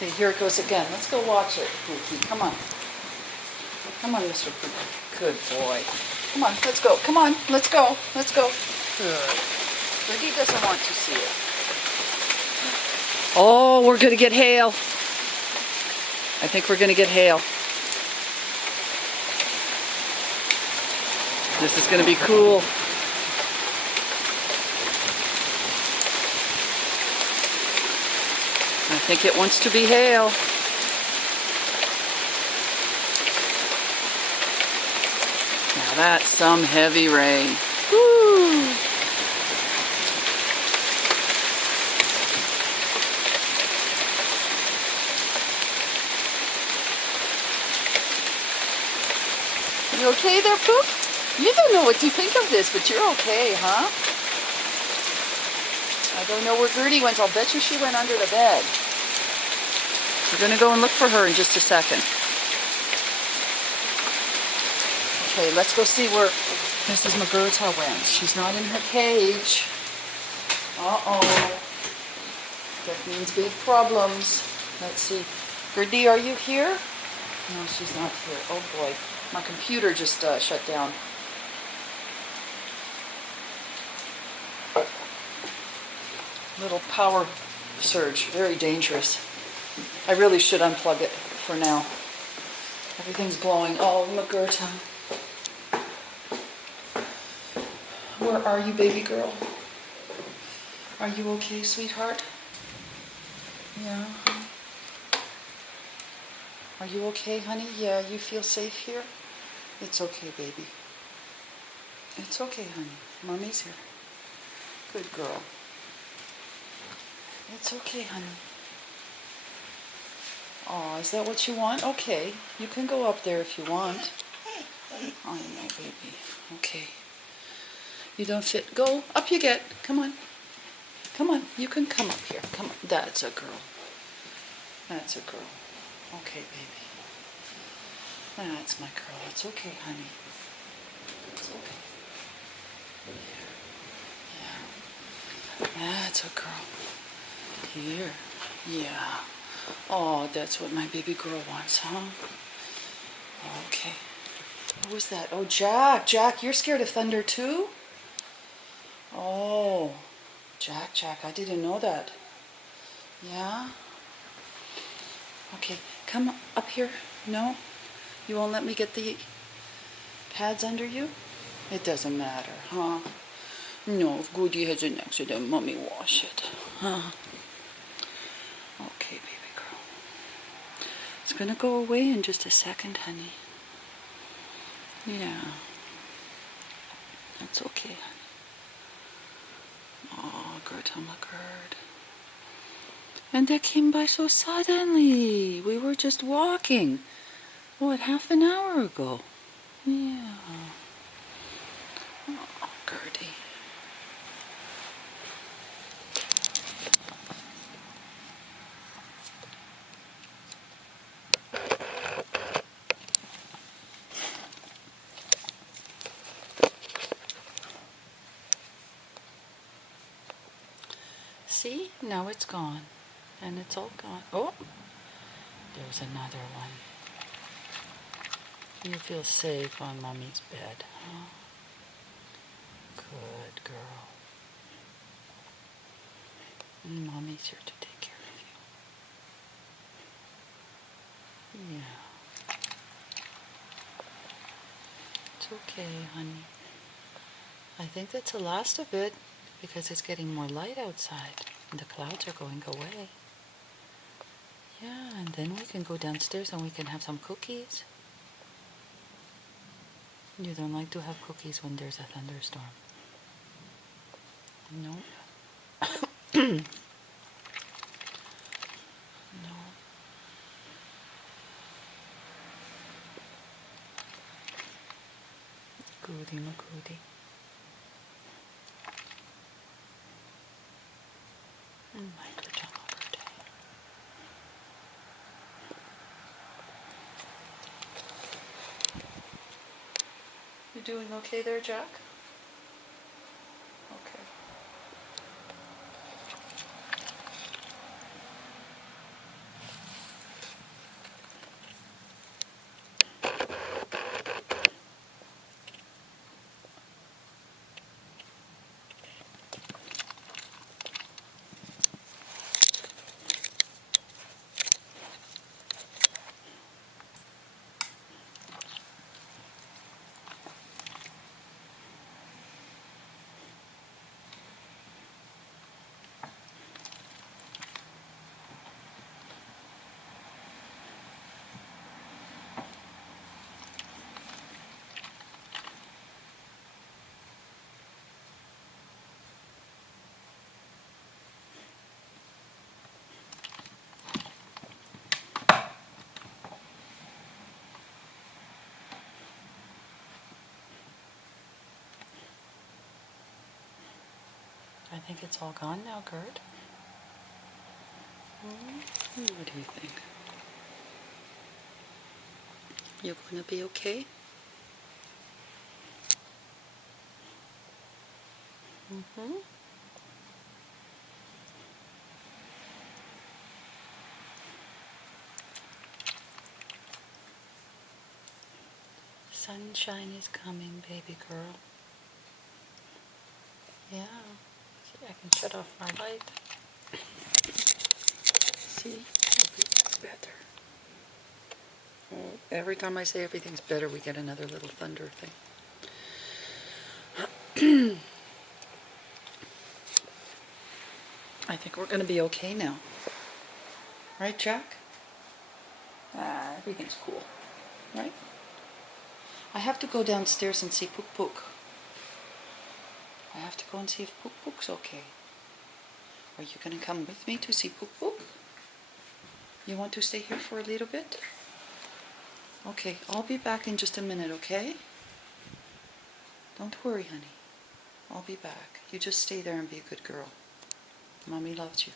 Okay, here it goes again. Let's go watch it, Pookie. Come on. Come on, Mr. Pookie. Good boy. Come on, let's go. Come on, let's go. Let's go. Good. Gerdie doesn't want to see it. Oh, we're going to get hail. I think we're going to get hail. This is going to be cool. I think it wants to be hail. Now that's some heavy rain. Woo! You okay there, Poop? You don't know what to think of this, but you're okay, huh? I don't know where Gerdie went. I'll bet you she went under the bed. We're going to go and look for her in just a second. Okay, let's go see where Mrs. McGurta went. She's not in her cage. Uh-oh. That means big problems. Let's see. Gerdie, are you here? No, she's not here. Oh boy. My computer just shut down. Little power surge. Very dangerous. I really should unplug it for now. Everything's blowing. Oh, McGurta. Where are you, baby girl? Are you okay, sweetheart? Yeah. Are you okay, honey? Yeah, you feel safe here? It's okay, baby. It's okay, honey. Mommy's here. Good girl. It's okay, honey. Oh, is that what you want? Okay. You can go up there if you want. I know, baby. Okay. You don't fit. Go. Up you get. Come on. Come on. You can come up here. Come on. That's a girl. That's a girl. Okay, baby. That's my girl. It's okay, honey. It's okay. Yeah. That's a girl. Here. Yeah. Oh, that's what my baby girl wants, huh? Okay. Who was that? Oh, Jack. Jack, you're scared of thunder too? Oh. Jack, I didn't know that. Yeah? Okay, come up here. No? You won't let me get the pads under you? It doesn't matter, huh? No, if Gerdie has an accident, Mommy wash it. Huh? Okay, baby girl. It's gonna go away in just a second, honey. Yeah. That's okay, honey. Oh, Gerda, my Gerd. And that came by so suddenly. We were just walking. What, half an hour ago? Yeah. Oh, Gerdie. See? Now it's gone. And it's all gone. Oh! There's another one. You feel safe on Mommy's bed, huh? Good girl. And Mommy's here to take care of you. Yeah. It's okay, honey. I think that's the last of it because it's getting more light outside and the clouds are going away. Yeah, and then we can go downstairs and we can have some cookies. You don't like to have cookies when there's a thunderstorm? No? No. Goody McGoody. My pajama birthday. You doing okay there, Jack? Okay. I think it's all gone now, Gerd. What do you think? You're going to be okay? Mm-hmm. Sunshine is coming, baby girl. Yeah. See, I can shut off my light. See? Everything's better. Oh, every time I say everything's better, we get another little thunder thing. I think we're going to be okay now. Right, Jack? Everything's cool. Right? I have to go downstairs and see Pook Pook. I have to go and see if Pook Pook's okay. Are you going to come with me to see Pook Pook? You want to stay here for a little bit? Okay, I'll be back in just a minute, okay? Don't worry, honey. I'll be back. You just stay there and be a good girl. Mommy loves you.